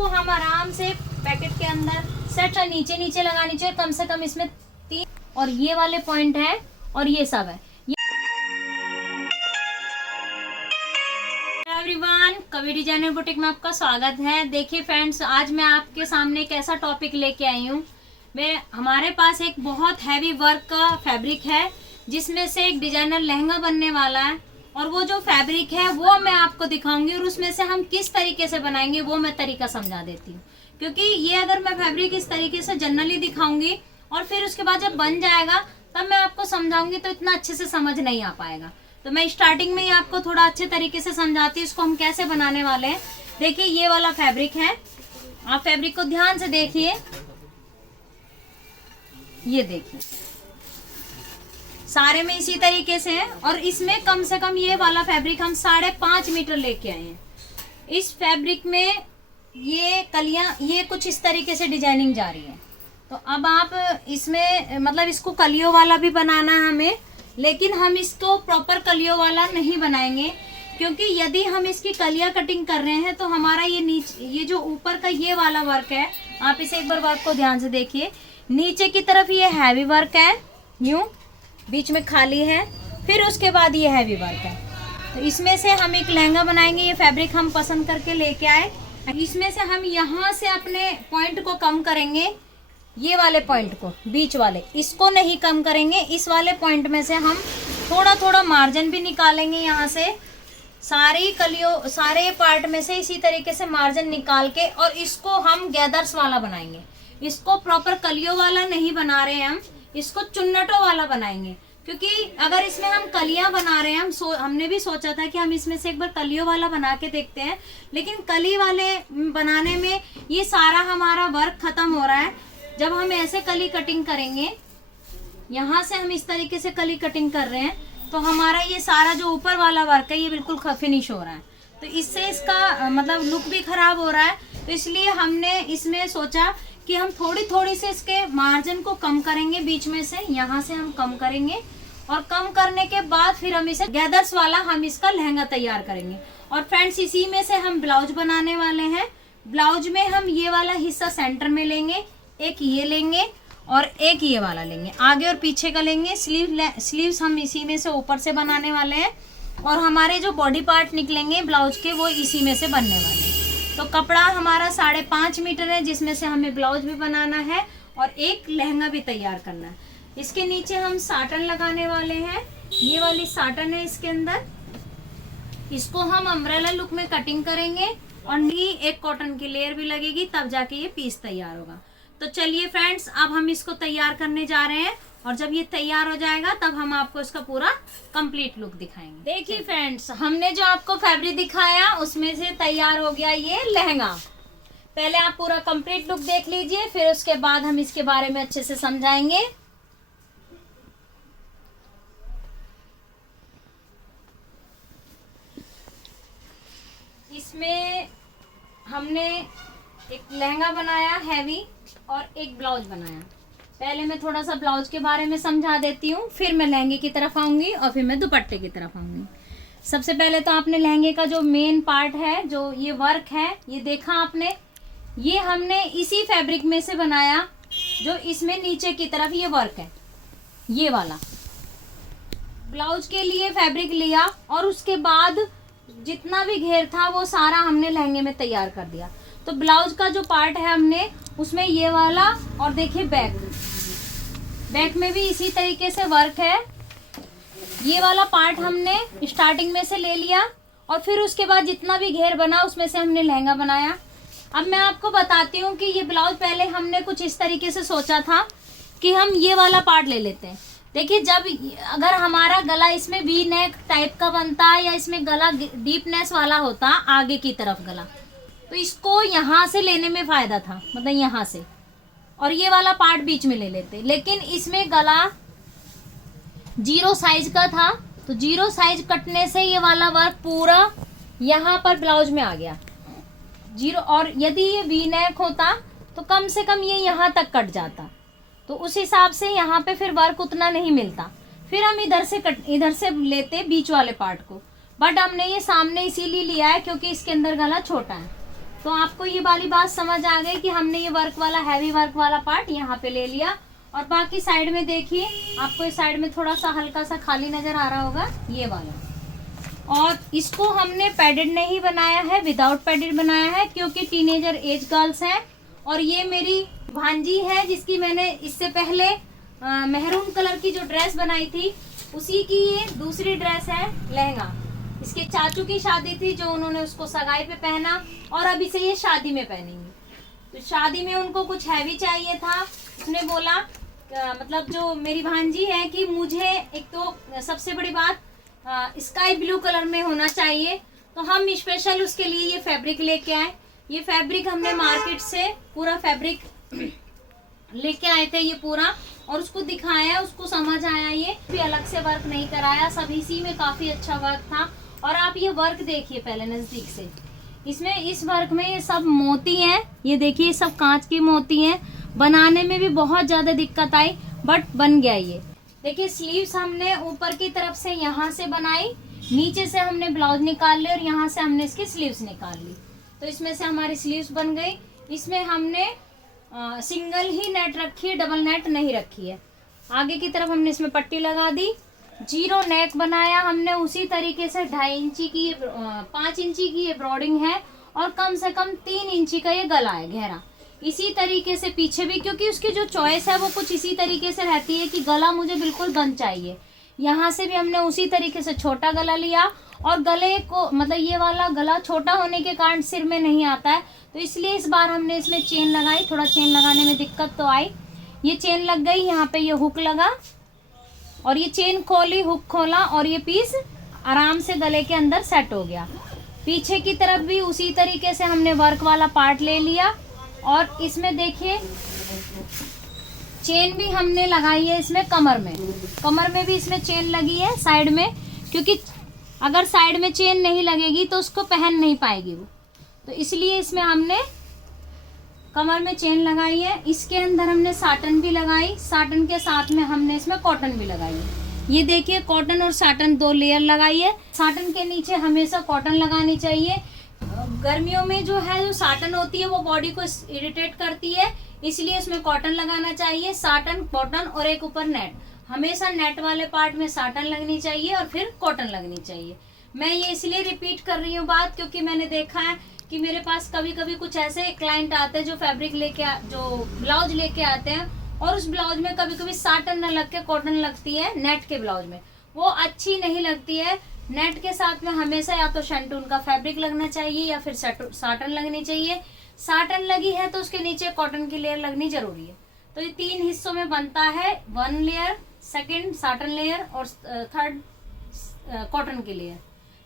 इसको हम आराम से पैकेट के अंदर सेट नीचे नीचे लगानी चाहिए, कम से कम इसमें 3 और ये वाले पॉइंट है और ये सब है। एवरीवन, कवि डिजाइनर बुटीक में आपका स्वागत है। देखिए फ्रेंड्स, आज मैं आपके सामने एक ऐसा टॉपिक लेके आई हूँ। हमारे पास एक बहुत हैवी वर्क का फैब्रिक है जिसमें से एक डिजाइनर लहंगा बनने वाला है, और वो जो फैब्रिक है वो मैं आपको दिखाऊंगी और उसमें से हम किस तरीके से बनाएंगे वो मैं तरीका समझा देती हूँ। क्योंकि ये अगर मैं फैब्रिक इस तरीके से जनरली दिखाऊंगी और फिर उसके बाद जब बन जाएगा तब मैं आपको समझाऊंगी तो इतना अच्छे से समझ नहीं आ पाएगा। तो मैं स्टार्टिंग में ही आपको थोड़ा अच्छे तरीके से समझाती हूँ इसको हम कैसे बनाने वाले हैं। देखिए ये वाला फैब्रिक है, आप फैब्रिक को ध्यान से देखिए। ये देखिए सारे में इसी तरीके से है, और इसमें कम से कम ये वाला फैब्रिक हम 5.5 मीटर लेके आए हैं। इस फैब्रिक में ये कलियां ये कुछ इस तरीके से डिजाइनिंग जा रही है। तो अब आप इसमें मतलब इसको कलियों वाला भी बनाना है हमें, लेकिन हम इसको प्रॉपर कलियों वाला नहीं बनाएंगे, क्योंकि यदि हम इसकी कलियां कटिंग कर रहे हैं तो हमारा ये जो ऊपर का ये वाला वर्क है, आप इसे एक बार वर्क को ध्यान से देखिए। नीचे की तरफ ये हैवी वर्क है, यूं बीच में खाली है, फिर उसके बाद ये हैवी वर्क है। तो इसमें से हम एक लहंगा बनाएंगे। ये फैब्रिक हम पसंद करके लेके आए। इसमें से हम यहाँ से अपने पॉइंट को कम करेंगे, ये वाले पॉइंट को, बीच वाले, इसको नहीं कम करेंगे। इस वाले पॉइंट में से हम थोड़ा थोड़ा मार्जिन भी निकालेंगे। यहाँ से सारे पार्ट में से इसी तरीके से मार्जिन निकाल के, और इसको हम गैदर्स वाला बनाएंगे। इसको प्रॉपर कलियों वाला नहीं बना रहे हैं हम, इसको चुन्नटों वाला बनाएंगे। क्योंकि अगर इसमें हम कलियां बना रहे हैं, हमने भी सोचा था कि हम इसमें से एक बार कलियों वाला बना के देखते हैं, लेकिन कली वाले बनाने में ये सारा हमारा वर्क खत्म हो रहा है। जब हम ऐसे कली कटिंग करेंगे, यहाँ से हम इस तरीके से कली कटिंग कर रहे हैं, तो हमारा ये सारा जो ऊपर वाला वर्क है ये बिल्कुल फिनिश हो रहा है। तो इससे इसका मतलब लुक भी खराब हो रहा है। तो इसलिए हमने इसमें सोचा कि हम थोड़ी थोड़ी से इसके मार्जिन को कम करेंगे। बीच में से यहाँ से हम कम करेंगे, और कम करने के बाद फिर हम इसे गैदर्स वाला हम इसका लहंगा तैयार करेंगे। और फ्रेंड्स, इसी में से हम ब्लाउज बनाने वाले हैं। ब्लाउज में हम ये वाला हिस्सा सेंटर में लेंगे, एक ये लेंगे और एक ये वाला लेंगे, आगे और पीछे का लेंगे। स्लीव्स हम इसी में से ऊपर से बनाने वाले हैं, और हमारे जो बॉडी पार्ट निकलेंगे ब्लाउज के वो इसी में से बनने वाले हैं। तो कपड़ा हमारा 5.5 मीटर है, जिसमें से हमें ब्लाउज भी बनाना है और एक लहंगा भी तैयार करना है। इसके नीचे हम साटन लगाने वाले हैं। ये वाली साटन है इसके अंदर, इसको हम अम्ब्रेला लुक में कटिंग करेंगे, और नी एक कॉटन की लेयर भी लगेगी, तब जाके ये पीस तैयार होगा। तो चलिए फ्रेंड्स, अब हम इसको तैयार करने जा रहे हैं, और जब ये तैयार हो जाएगा तब हम आपको इसका पूरा कंप्लीट लुक दिखाएंगे। देखिए फ्रेंड्स, हमने जो आपको फैब्रिक दिखाया उसमें से तैयार हो गया ये लहंगा। पहले आप पूरा कंप्लीट लुक देख लीजिए, फिर उसके बाद हम इसके बारे में अच्छे से समझाएंगे। इसमें हमने एक लहंगा बनाया हैवी और एक ब्लाउज बनाया। पहले मैं थोड़ा सा ब्लाउज के बारे में समझा देती हूँ, फिर मैं लहंगे की तरफ आऊंगी और फिर मैं दुपट्टे की तरफ आऊंगी। सबसे पहले तो आपने लहंगे का जो मेन पार्ट है, जो ये वर्क है, ये देखा आपने, ये हमने इसी फैब्रिक में से बनाया जो इसमें नीचे की तरफ ये वर्क है, ये वाला। ब्लाउज के लिए फैब्रिक लिया और उसके बाद जितना भी घेर था वो सारा हमने लहंगे में तैयार कर दिया। तो ब्लाउज का जो पार्ट है हमने उसमें ये वाला, और देखिए बैक में भी इसी तरीके से वर्क है। ये वाला पार्ट हमने स्टार्टिंग में से ले लिया, और फिर उसके बाद जितना भी घेर बना उसमें से हमने लहंगा बनाया। अब मैं आपको बताती हूँ कि ये ब्लाउज पहले हमने कुछ इस तरीके से सोचा था कि हम ये वाला पार्ट ले लेते हैं। देखिए, जब अगर हमारा गला इसमें वी नेक टाइप का बनता या इसमें गला डीपनेस वाला होता आगे की तरफ गला, तो इसको यहाँ से लेने में फायदा था, मतलब यहाँ से, और ये वाला पार्ट बीच में ले लेते। लेकिन इसमें गला 0 साइज का था, तो 0 साइज कटने से ये वाला वर्क पूरा यहाँ पर ब्लाउज में आ गया 0। और यदि ये वी नेक होता तो कम से कम ये यहाँ तक कट जाता, तो उस हिसाब से यहाँ पे फिर वर्क उतना नहीं मिलता। फिर हम इधर से लेते बीच वाले पार्ट को, बट हमने ये सामने इसीलिए लिया है क्योंकि इसके अंदर गला छोटा है। तो आपको ये वाली बात समझ आ गई कि हमने ये वर्क वाला हैवी वर्क वाला पार्ट यहाँ पे ले लिया। और बाकी साइड में देखिए, आपको इस साइड में थोड़ा सा हल्का सा खाली नजर आ रहा होगा, ये वाला। और इसको हमने पैडेड नहीं बनाया है, विदाउट पैडेड बनाया है, क्योंकि टीनेजर एज गर्ल्स हैं। और ये मेरी भांजी है जिसकी मैंने इससे पहले मेहरून कलर की जो ड्रेस बनाई थी, उसी की ये दूसरी ड्रेस है, लहंगा। इसके चाचू की शादी थी जो उन्होंने उसको सगाई पे पहना, और अभी से ये शादी में पहनेंगे। तो शादी में उनको कुछ हैवी चाहिए था। उसने बोला मतलब जो मेरी भांजी है कि मुझे एक तो सबसे बड़ी बात स्काई ब्लू कलर में होना चाहिए। तो हम स्पेशल उसके लिए ये फैब्रिक लेके आए। ये फैब्रिक हमने मार्केट से पूरा फैब्रिक लेके आए थे ये पूरा, और उसको दिखाया, उसको समझ आया। ये भी अलग से वर्क नहीं कराया, सब इसी में काफी अच्छा वर्क था। और आप ये वर्क देखिए पहले नजदीक से। इसमें इस वर्क में ये सब मोती हैं, ये देखिए सब कांच की मोती हैं। बनाने में भी बहुत ज्यादा दिक्कत आई, बट बन गया ये। देखिए स्लीव्स हमने ऊपर की तरफ से यहाँ से बनाई, नीचे से हमने ब्लाउज निकाल ली, और यहाँ से हमने इसकी स्लीव्स निकाल ली। तो इसमें से हमारी स्लीव्स बन गई। इसमें हमने सिंगल ही नेट रखी है, डबल नेट नहीं रखी है। आगे की तरफ हमने इसमें पट्टी लगा दी, जीरो नेक बनाया हमने उसी तरीके से। 2.5 इंची की 5 इंची की ये ब्रॉडिंग है, और कम से कम 3 इंची का ये गला है गहरा। इसी तरीके से पीछे भी, क्योंकि उसकी जो चॉइस है वो कुछ इसी तरीके से रहती है कि गला मुझे बिल्कुल बंद चाहिए। यहाँ से भी हमने उसी तरीके से छोटा गला लिया, और गले को मतलब ये वाला गला छोटा होने के कारण सिर में नहीं आता है, तो इसलिए इस बार हमने इसमें चेन लगाई। थोड़ा चेन लगाने में दिक्कत तो आई। ये चेन लग गई, यहाँ पे ये हुक लगा, और ये चेन खोली, हुक खोला, और ये पीस आराम से गले के अंदर सेट हो गया। पीछे की तरफ भी उसी तरीके से हमने वर्क वाला पार्ट ले लिया, और इसमें देखिए चेन भी हमने लगाई है इसमें कमर में भी इसमें चेन लगी है साइड में, क्योंकि अगर साइड में चेन नहीं लगेगी तो उसको पहन नहीं पाएगी वो। तो इसलिए इसमें हमने कमर में चेन लगाई है। इसके अंदर हमने साटन भी लगाई, साटन के साथ में हमने इसमें कॉटन भी लगाई है। ये देखिए कॉटन और साटन 2 लेयर लगाई है। साटन के नीचे हमेशा कॉटन लगानी चाहिए। गर्मियों में जो है जो साटन होती है वो बॉडी को इरिटेट करती है, इसलिए उसमें कॉटन लगाना चाहिए। साटन, कॉटन और एक ऊपर नेट। हमेशा नेट वाले पार्ट में साटन लगनी चाहिए और फिर कॉटन लगनी चाहिए। मैं ये इसलिए रिपीट कर रही हूँ बात, क्योंकि मैंने देखा है कि मेरे पास कभी कभी कुछ ऐसे क्लाइंट आते हैं जो फैब्रिक जो ब्लाउज लेके आते हैं, और उस ब्लाउज में कभी कभी साटन न लग के कॉटन लगती है नेट के ब्लाउज में, वो अच्छी नहीं लगती है। नेट के साथ में हमेशा या तो शैंटून का फैब्रिक लगना चाहिए या फिर साटन लगनी चाहिए। साटन लगी है तो उसके नीचे कॉटन की लेयर लगनी जरूरी है। तो ये 3 हिस्सों में बनता है, 1 लेयर, सेकंड साटन लेयर और थर्ड कॉटन की लेयर।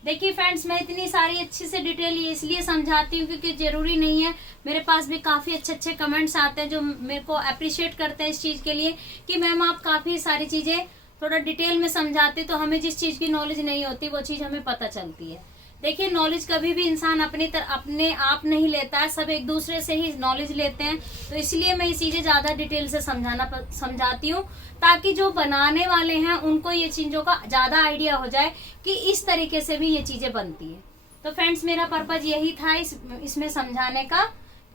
देखिए फ्रेंड्स, मैं इतनी सारी अच्छी से डिटेल ये इसलिए समझाती हूँ क्योंकि जरूरी नहीं है। मेरे पास भी काफी अच्छे अच्छे कमेंट्स आते हैं जो मेरे को अप्रिशिएट करते हैं इस चीज के लिए कि मैम आप काफी सारी चीजें थोड़ा डिटेल में समझाते, तो हमें जिस चीज की नॉलेज नहीं होती वो चीज हमें पता चलती है। देखिए नॉलेज कभी भी इंसान अपने आप नहीं लेता है, सब एक दूसरे से ही नॉलेज लेते हैं। तो इसलिए मैं ये चीजें ज्यादा डिटेल से समझाती हूँ, ताकि जो बनाने वाले हैं उनको ये चीजों का ज्यादा आइडिया हो जाए कि इस तरीके से भी ये चीजें बनती है। तो फ्रेंड्स, मेरा पर्पज यही था इसमें समझाने का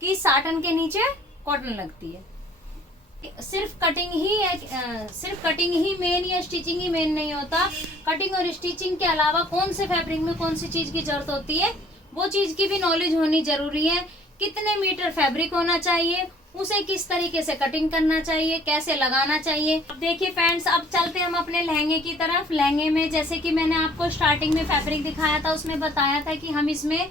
कि साटन के नीचे कॉटन लगती है। सिर्फ कटिंग ही मेन या स्टिचिंग ही मेन नहीं होता। कटिंग और स्टिचिंग के अलावा कौन से फैब्रिक में कौन सी चीज की जरूरत होती है वो चीज की भी नॉलेज होनी जरूरी है। कितने मीटर फैब्रिक होना चाहिए, उसे किस तरीके से कटिंग करना चाहिए, कैसे लगाना चाहिए। अब देखिए फ्रेंड्स, अब चलते हम अपने लहंगे की तरफ। लहंगे में जैसे कि मैंने आपको स्टार्टिंग में फैब्रिक दिखाया था, उसमें बताया था कि हम इसमें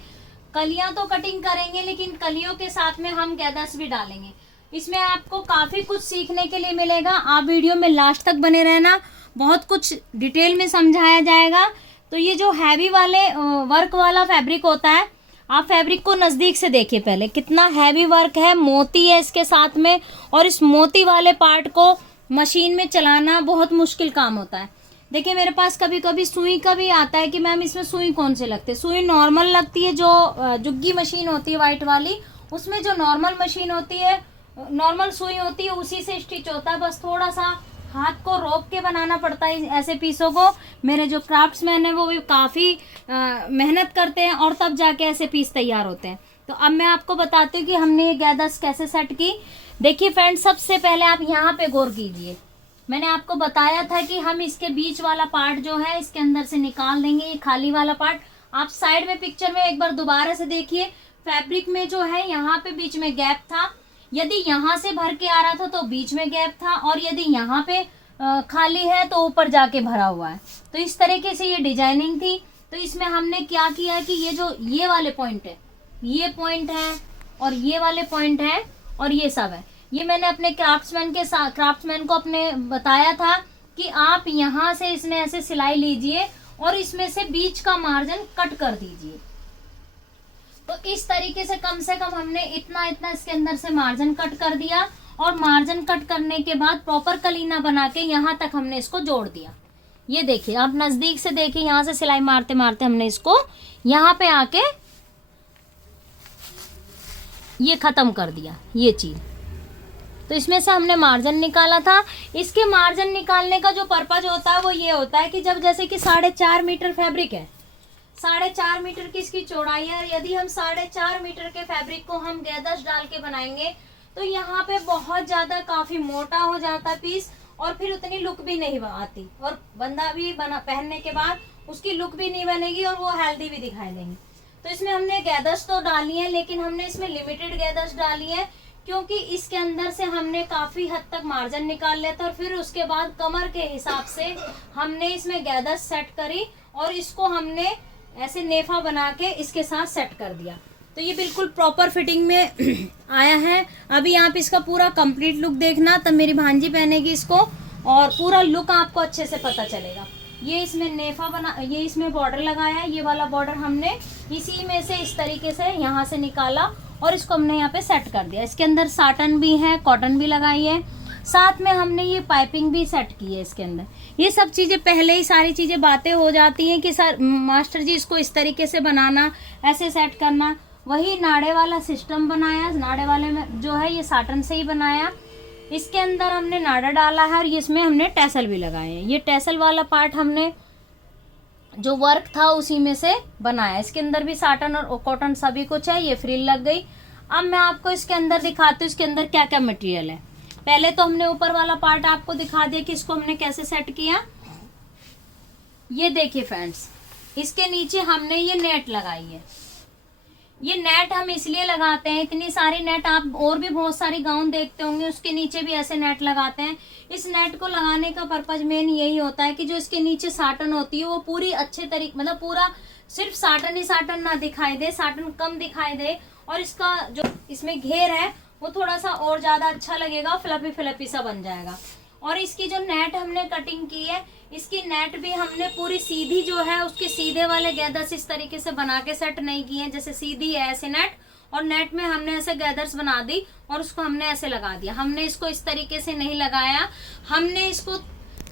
कलियां तो कटिंग करेंगे, लेकिन कलियों के साथ में हम गैदर्स भी डालेंगे। इसमें आपको काफी कुछ सीखने के लिए मिलेगा। आप वीडियो में लास्ट तक बने रहना, बहुत कुछ डिटेल में समझाया जाएगा। तो ये जो हैवी वाले वर्क वाला फैब्रिक होता है, आप फैब्रिक को नजदीक से देखिए पहले, कितना हैवी वर्क है, मोती है इसके साथ में। और इस मोती वाले पार्ट को मशीन में चलाना बहुत मुश्किल काम होता है। देखिए मेरे पास कभी कभी सुई का भी आता है कि मैम इसमें सुई कौन से लगते हैं। सुई नॉर्मल लगती है, जो जुग्गी मशीन होती है व्हाइट वाली, उसमें जो नॉर्मल मशीन होती है, नॉर्मल सुई होती है, उसी से स्टिच होता है। बस थोड़ा सा हाथ को रोक के बनाना पड़ता है ऐसे पीसों को। मेरे जो क्राफ्ट्समैन है वो भी काफ़ी मेहनत करते हैं और तब जाके ऐसे पीस तैयार होते हैं। तो अब मैं आपको बताती हूँ कि हमने ये गैदर्स कैसे सेट की। देखिए फ्रेंड्स, सबसे पहले आप यहाँ पे गौर कीजिए, मैंने आपको बताया था कि हम इसके बीच वाला पार्ट जो है इसके अंदर से निकाल देंगे, ये खाली वाला पार्ट। आप साइड में पिक्चर में एक बार दोबारा से देखिए, फैब्रिक में जो है यहाँ पे बीच में गैप था, यदि यहाँ से भर के आ रहा था तो बीच में गैप था, और यदि यहाँ पे खाली है तो ऊपर जाके भरा हुआ है। तो इस तरीके से ये डिजाइनिंग थी। तो इसमें हमने क्या किया कि ये जो ये वाले पॉइंट है, ये पॉइंट है और ये वाले पॉइंट है और ये सब है, ये मैंने अपने क्राफ्ट्समैन को अपने बताया था कि आप यहाँ से इसमें ऐसे सिलाई लीजिए और इसमें से बीच का मार्जिन कट कर दीजिए। तो इस तरीके से कम हमने इतना इसके अंदर से मार्जिन कट कर दिया, और मार्जिन कट करने के बाद प्रॉपर कलीना बना के यहाँ तक हमने इसको जोड़ दिया। ये देखिए, आप नजदीक से देखिए, यहाँ से सिलाई मारते मारते हमने इसको यहाँ पे आके ये खत्म कर दिया ये चीज। तो इसमें से हमने मार्जिन निकाला था। इसके मार्जिन निकालने का जो पर्पज होता है वो ये होता है कि जब जैसे कि 4.5 मीटर फैब्रिक है, 4.5 मीटर की इसकी चौड़ाई है, यदि हम 4.5 मीटर के फैब्रिक को हम गैदर्स डाल के बनाएंगे तो यहाँ पे बहुत ज्यादा काफी मोटा हो जाता पीस, और फिर उतनी लुक भी नहीं आती, और बंदा भी पहनने के बाद उसकी लुक भी नहीं बनेगी और वो हेल्दी भी दिखाई देंगी। तो इसमें हमने गैदर्स तो डाली है, लेकिन हमने इसमें लिमिटेड गैदर्स डाली है, क्योंकि इसके अंदर से हमने काफी हद तक मार्जिन निकाल लिया था, और फिर उसके बाद कमर के हिसाब से हमने इसमें गैदर्स सेट करी और इसको हमने ऐसे नेफा बना के इसके साथ सेट कर दिया। तो ये बिल्कुल प्रॉपर फिटिंग में आया है। अभी आप इसका पूरा कंप्लीट लुक देखना, तब मेरी भांजी पहनेगी इसको और पूरा लुक आपको अच्छे से पता चलेगा। ये इसमें नेफा बना, ये इसमें बॉर्डर लगाया है, ये वाला बॉर्डर हमने इसी में से इस तरीके से यहाँ से निकाला और इसको हमने यहाँ पे सेट कर दिया। इसके अंदर साटन भी है, कॉटन भी लगाई है, साथ में हमने ये पाइपिंग भी सेट की है इसके अंदर। ये सब चीजें पहले ही सारी चीजें बातें हो जाती हैं कि सर मास्टर जी इसको इस तरीके से बनाना, ऐसे सेट करना। वही नाड़े वाला सिस्टम बनाया, नाड़े वाले में जो है ये साटन से ही बनाया। इसके अंदर हमने नाड़ा डाला है और इसमें हमने टैसल भी लगाए हैं। ये टैसल वाला पार्ट हमने जो वर्क था उसी में से बनाया। इसके अंदर भी साटन और कॉटन सभी कुछ है, ये फ्रिल लग गई। अब मैं आपको इसके अंदर दिखाती हूँ इसके अंदर क्या क्या मटेरियल है। पहले तो हमने ऊपर वाला पार्ट आपको दिखा दिया कि इसको हमने कैसे सेट किया। ये देखिए फ्रेंड्स, इसके नीचे हमने ये नेट लगाई है। ये नेट हम इसलिए लगाते हैं, इतनी सारी नेट आप और भी बहुत सारी गाउन देखते होंगे उसके नीचे भी ऐसे नेट लगाते हैं। इस नेट को लगाने का पर्पज मेन यही होता है कि जो इसके नीचे साटन होती है वो पूरी अच्छे तरीके, मतलब पूरा सिर्फ साटन ही साटन ना दिखाई दे, साटन कम दिखाई दे, और इसका जो इसमें घेर है वो थोड़ा सा और ज्यादा अच्छा लगेगा, फ्लफी फ्लफी सा बन जाएगा। और इसकी जो नेट हमने कटिंग की है, इसकी नेट भी हमने पूरी सीधी जो है उसके सीधे वाले गैदर्स इस तरीके से बना के सेट नहीं किए हैं, जैसे सीधी है ऐसे नेट, और नेट में हमने ऐसे गैदर्स बना दी और उसको हमने ऐसे लगा दिया। हमने इसको इस तरीके से नहीं लगाया, हमने इसको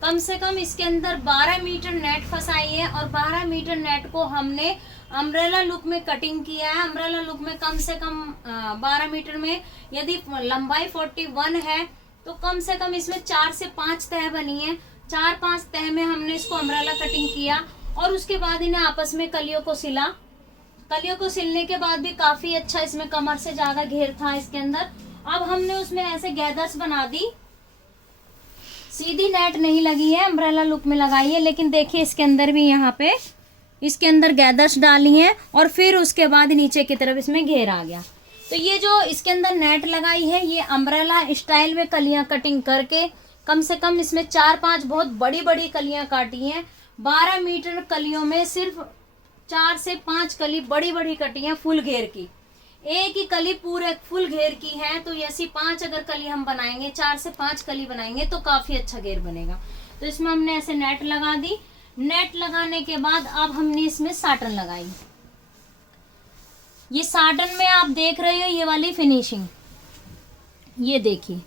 कम से कम इसके अंदर 12 मीटर नेट फंसाई है, और 12 मीटर नेट को हमने अम्ब्रेला लुक में कटिंग किया है। अम्ब्रेला लुक में कम से कम 12 मीटर में यदि लंबाई 41 है तो कम से कम इसमें 4 से 5 तह बनी है। 4-5 तह में हमने इसको अम्ब्रेला कटिंग किया, और उसके बाद इन्हें आपस में कलियों को सिला। कलियों को सिलने के बाद भी काफी अच्छा इसमें कमर से ज्यादा घेर था इसके अंदर। अब हमने उसमें ऐसे गैदर्स बना दी, सीधी नेट नहीं लगी है, अम्ब्रेला लुक में लगाई है, लेकिन देखिए इसके अंदर भी यहाँ पे इसके अंदर गैदर्स डाली हैं, और फिर उसके बाद नीचे की तरफ इसमें घेर आ गया। तो ये जो इसके अंदर नेट लगाई है ये अम्ब्रेला स्टाइल में कलियां कटिंग करके कम से कम इसमें 4-5 बहुत बड़ी बड़ी कलियां काटी हैं। 12 मीटर कलियों में सिर्फ 4 से 5 कली बड़ी बड़ी कटी हैं फुल घेर की। एक ही कली पूरे फुल घेर की है, तो ऐसी 5 अगर कली हम बनाएंगे, 4 से 5 कली बनाएंगे तो काफी अच्छा घेर बनेगा। तो इसमें हमने ऐसे नेट लगा दी। नेट लगाने के बाद अब हमने इसमें साटन लगाई। ये साटन में आप देख रहे हो ये वाली फिनिशिंग, ये देखिए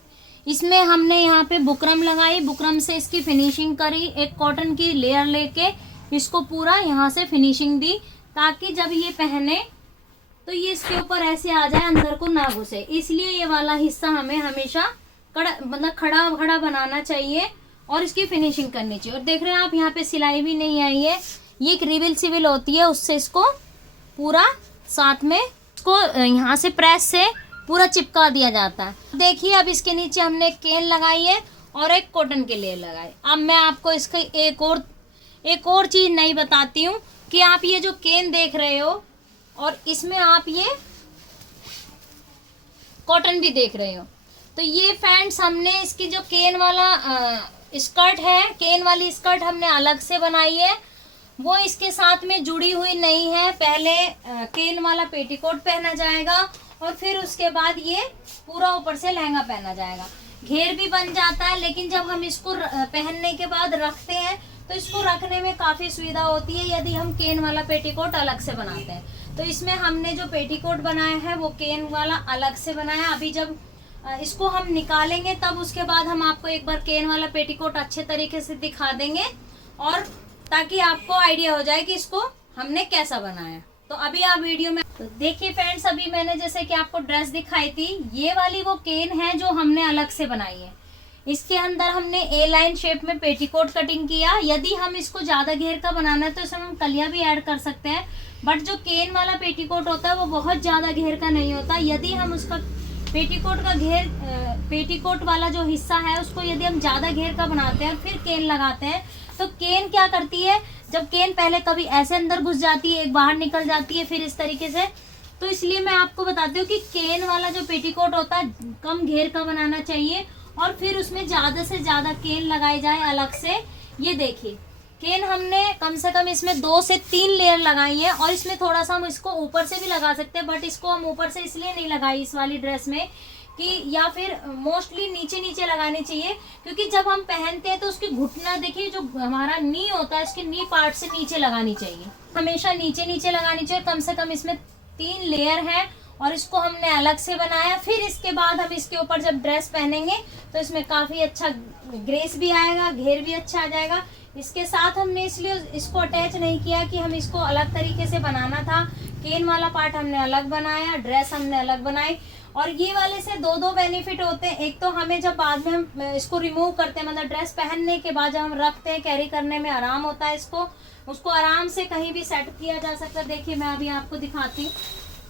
इसमें हमने यहाँ पे बुकरम लगाई, बुकरम से इसकी फिनिशिंग करी, एक कॉटन की लेयर लेके इसको पूरा यहाँ से फिनिशिंग दी, ताकि जब ये पहने तो ये इसके ऊपर ऐसे आ जाए, अंदर को ना घुसे। इसलिए ये वाला हिस्सा हमें हमेशा मतलब खड़ा खड़ा बनाना चाहिए और इसकी फिनिशिंग करनी चाहिए। और देख रहे हैं आप यहाँ पे सिलाई भी नहीं आई है, ये एक रिविल सिविल होती है, उससे इसको पूरा साथ में इसको यहाँ से प्रेस से पूरा चिपका दिया जाता है। देखिए अब इसके नीचे हमने एक केन लगाई है और एक कॉटन की लेयर लगाई। अब मैं आपको इसका एक और चीज़ नहीं बताती हूँ कि आप ये जो केन देख रहे हो और इसमें आप ये कॉटन भी देख रहे हो, तो ये फ्रेंड्स हमने इसकी जो केन वाला स्कर्ट है, केन वाली स्कर्ट हमने अलग से बनाई है, वो इसके साथ में जुड़ी हुई नहीं है। पहले केन वाला पेटीकोट पहना जाएगा और फिर उसके बाद ये पूरा ऊपर से लहंगा पहना जाएगा। घेर भी बन जाता है, लेकिन जब हम इसको पहनने के बाद रखते हैं तो इसको रखने में काफ़ी सुविधा होती है यदि हम केन वाला पेटीकोट अलग से बनाते हैं। तो इसमें हमने जो पेटीकोट बनाया है वो केन वाला अलग से बनाया। अभी जब इसको हम निकालेंगे तब उसके बाद हम आपको एक बार केन वाला पेटीकोट अच्छे तरीके से दिखा देंगे, और ताकि आपको आइडिया हो जाए कि इसको हमने कैसा बनाया। तो अभी आप वीडियो में तो देखिए फ्रेंड्स, अभी मैंने जैसे कि आपको ड्रेस दिखाई थी, ये वाली वो केन है जो हमने अलग से बनाई है। इसके अंदर हमने ए लाइन शेप में पेटीकोट कटिंग किया। यदि हम इसको ज़्यादा घेर का बनाना है तो इसमें हम कलिया भी ऐड कर सकते हैं, बट जो केन वाला पेटीकोट होता है वो बहुत ज़्यादा घेर का नहीं होता। यदि हम उसका पेटीकोट वाला जो हिस्सा है उसको यदि हम ज़्यादा घेर का बनाते हैं फिर केन लगाते हैं, तो केन क्या करती है, जब केन पहले कभी ऐसे अंदर घुस जाती है, एक बाहर निकल जाती है, फिर इस तरीके से। तो इसलिए मैं आपको बताती हूँ कि केन वाला जो पेटीकोट होता है कम घेर का बनाना चाहिए और फिर उसमें ज़्यादा से ज़्यादा केन लगाई जाए अलग से। ये देखिए केन हमने कम से कम इसमें 2 से 3 लेयर लगाई है, और इसमें थोड़ा सा हम इसको ऊपर से भी लगा सकते हैं, बट इसको हम ऊपर से इसलिए नहीं लगाई इस वाली ड्रेस में कि, या फिर मोस्टली नीचे नीचे लगानी चाहिए, क्योंकि जब हम पहनते हैं तो उसकी घुटना देखिए, जो हमारा नी होता है इसके नी पार्ट से नीचे लगानी चाहिए, हमेशा नीचे नीचे लगानी चाहिए। कम से कम इसमें 3 लेयर है और इसको हमने अलग से बनाया। फिर इसके बाद हम इसके ऊपर जब ड्रेस पहनेंगे तो इसमें काफ़ी अच्छा ग्रेस भी आएगा, घेर भी अच्छा आ जाएगा। इसके साथ हमने इसलिए इसको अटैच नहीं किया कि हम इसको अलग तरीके से बनाना था। केन वाला पार्ट हमने अलग बनाया, ड्रेस हमने अलग बनाई, और ये वाले से 2 बेनिफिट होते हैं। एक तो हमें जब बाद में हम इसको रिमूव करते हैं, मतलब ड्रेस पहनने के बाद जब हम रखते हैं, कैरी करने में आराम होता है, उसको आराम से कहीं भी सेट किया जा सकता है। देखिए मैं अभी आपको दिखाती हूँ,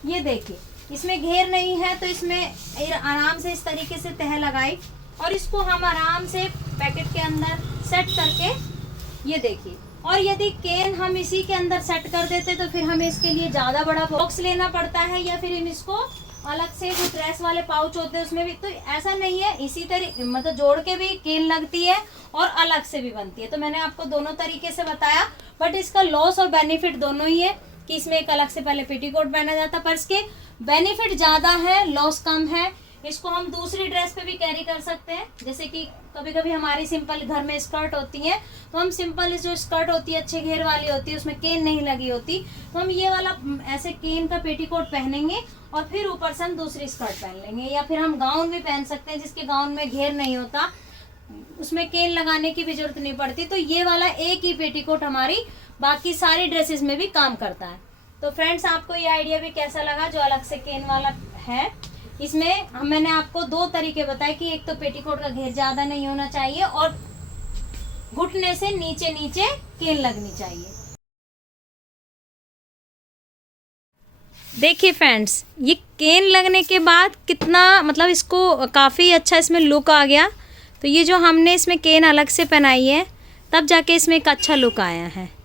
ये देखिए इसमें घेर नहीं है, तो इसमें आराम से इस तरीके से तह लगाई और इसको हम आराम से पैकेट के अंदर सेट करके, ये देखिए। और यदि केन हम इसी के अंदर सेट कर देते तो फिर हमें इसके लिए ज़्यादा बड़ा बॉक्स लेना पड़ता है, या फिर हम इसको अलग से जो ड्रेस वाले पाउच होते हैं उसमें भी, तो ऐसा नहीं है, इसी तरह मतलब जोड़ के भी केन लगती है और अलग से भी बनती है। तो मैंने आपको दोनों तरीके से बताया, बट इसका लॉस और बेनिफिट दोनों ही है कि इसमें एक अलग से पहले पेटीकोट पहना जाता, पर इसके बेनिफिट ज़्यादा है, लॉस कम है। इसको हम दूसरी ड्रेस पे भी कैरी कर सकते हैं, जैसे कि कभी कभी हमारी सिंपल घर में स्कर्ट होती है, तो हम सिंपल जो स्कर्ट होती है अच्छे घेर वाली होती है, उसमें केन नहीं लगी होती, तो हम ये वाला ऐसे केन का पेटीकोट पहनेंगे और फिर ऊपर से हम दूसरी स्कर्ट पहन लेंगे। या फिर हम गाउन भी पहन सकते हैं जिसके गाउन में घेर नहीं होता, उसमें केन लगाने की भी जरूरत नहीं पड़ती। तो ये वाला एक ही पेटीकोट हमारी बाकी सारी ड्रेसेस में भी काम करता है। तो फ्रेंड्स आपको ये आइडिया भी कैसा लगा जो अलग से केन वाला है। इसमें मैंने आपको 2 तरीके बताए कि एक तो पेटीकोट का घेर ज़्यादा नहीं होना चाहिए और घुटने से नीचे नीचे केन लगनी चाहिए। देखिए फ्रेंड्स, ये केन लगने के बाद कितना मतलब इसको काफ़ी अच्छा इसमें लुक आ गया। तो ये जो हमने इसमें केन अलग से पहनाई है तब जाके इसमें एक अच्छा लुक आया है।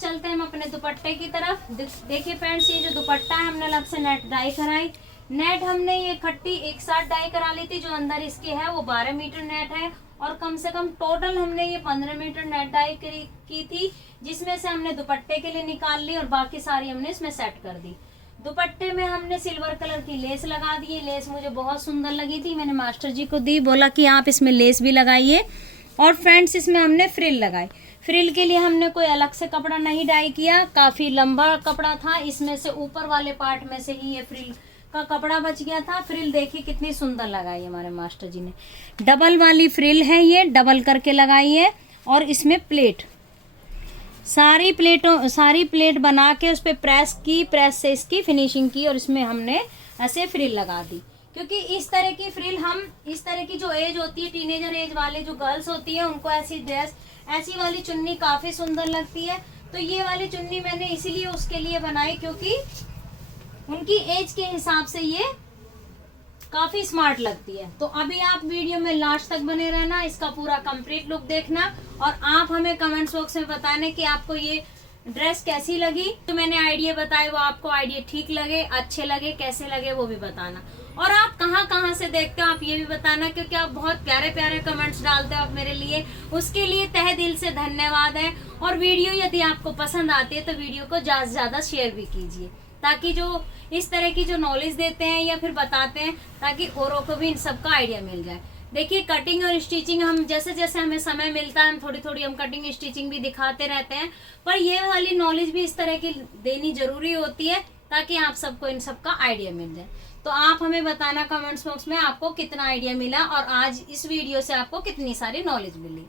चलते हैं हम अपने दुपट्टे की तरफ। देखिए फ्रेंड्स, ये जो दुपट्टा है हमने अलग से नेट डाई कराई। नेट हमने ये इकट्ठी एक साथ डाई करा ली थी। जो अंदर इसके है वो 12 मीटर नेट है और कम से कम टोटल हमने ये 15 मीटर नेट डाई की थी, जिसमें से हमने दुपट्टे के लिए निकाल ली और बाकी सारी हमने इसमें सेट कर दी। दुपट्टे में हमने सिल्वर कलर की लेस लगा दी। लेस मुझे बहुत सुंदर लगी थी, मैंने मास्टर जी को दी, बोला कि आप इसमें लेस भी लगाइए। और फ्रेंड्स इसमें हमने फ्रिल लगाई। फ्रिल के लिए हमने कोई अलग से कपड़ा नहीं डाई किया, काफ़ी लंबा कपड़ा था, इसमें से ऊपर वाले पार्ट में से ही ये फ्रिल का कपड़ा बच गया था। फ्रिल देखिए कितनी सुंदर लगाई हमारे मास्टर जी ने। डबल वाली फ्रिल है, ये डबल करके लगाई है। और इसमें प्लेट, सारी प्लेट बना के उस पर प्रेस से इसकी फिनिशिंग की और इसमें हमने ऐसे फ्रिल लगा दी। क्योंकि इस तरह की फ्रिल हम इस तरह की जो एज होती है, टीनेजर एज वाले जो गर्ल्स होती है, उनको ऐसी ड्रेस ऐसी वाली चुन्नी काफ़ी सुंदर लगती है। तो ये वाली चुन्नी मैंने इसीलिए उसके लिए बनाई, क्योंकि उनकी एज के हिसाब से ये काफी स्मार्ट लगती है। तो अभी आप वीडियो में लास्ट तक बने रहना, इसका पूरा कंप्लीट लुक देखना और आप हमें कमेंट बॉक्स में बताना कि आपको ये ड्रेस कैसी लगी। जो मैंने आइडिया बताए वो आपको आइडिया ठीक लगे, अच्छे लगे, कैसे लगे वो भी बताना। और आप कहाँ से देखते हो आप ये भी बताना, क्योंकि आप बहुत प्यारे प्यारे कमेंट्स डालते हो आप मेरे लिए, उसके लिए तहे दिल से धन्यवाद है। और वीडियो यदि आपको पसंद आती है तो वीडियो को ज्यादा से ज्यादा शेयर भी कीजिए, ताकि जो इस तरह की जो नॉलेज देते हैं या फिर बताते हैं, ताकि औरों को भी इन सब का आइडिया मिल जाए। देखिए कटिंग और स्टिचिंग हम जैसे जैसे हमें समय मिलता है हम थोड़ी थोड़ी हम कटिंग स्टिचिंग भी दिखाते रहते हैं, पर ये वाली नॉलेज भी इस तरह की देनी जरूरी होती है ताकि आप सबको इन सब का आइडिया मिल जाए। तो आप हमें बताना कमेंट्स बॉक्स में आपको कितना आइडिया मिला और आज इस वीडियो से आपको कितनी सारी नॉलेज मिली।